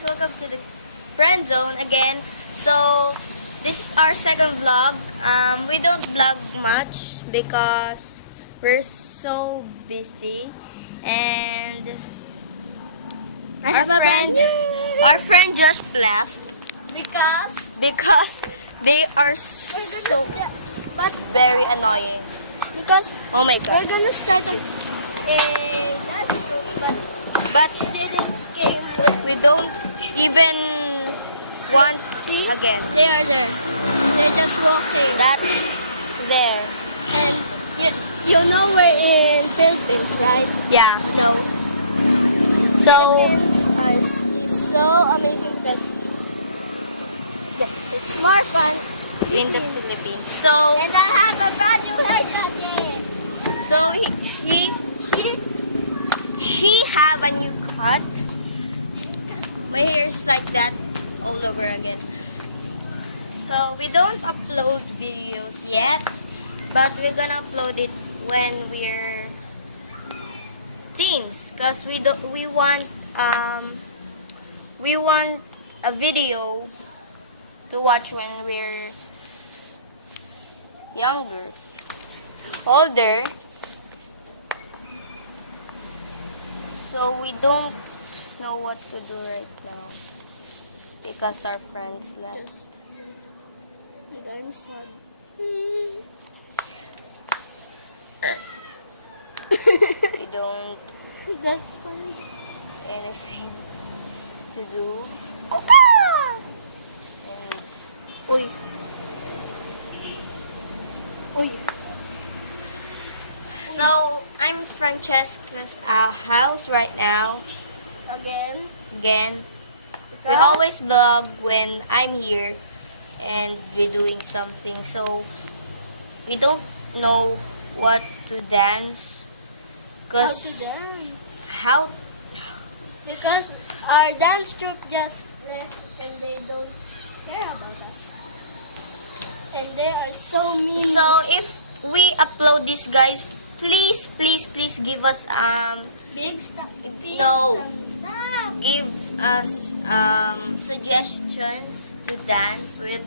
guys, welcome to the Friend Zone again. So, this is our second vlog. We don't vlog much because we're so busy, and our friend just left because they are so very annoying. Because Oh my god! we're gonna start this, but they didn't came. We don't even want See, again. they are there. They're just walking. That's there. And you know we're in Philippines, right? Yeah. No. So Philippines are so amazing because it's more fun. in the Philippines. So And I have a brand new haircut. Yeah. so she have a new cut. My hair is like that all over again. So we don't upload videos yet, but we're gonna upload it when we're teens, cause we want a video to watch when we're younger, older. So we don't know what to do right now because our friends left. And I'm sad. We don't That's funny. anything to do. Kuka! And, uy. Uy. So, I'm Francesca's house right now. Again. Again, we Because always vlog when I'm here and we're doing something. So, we don't know what to dance. how to dance. How? Because our dance troupe just left and they don't care about us. And they are so mean. So, if we upload this, guys, please give us big stuff. No. give us suggestions to dance with.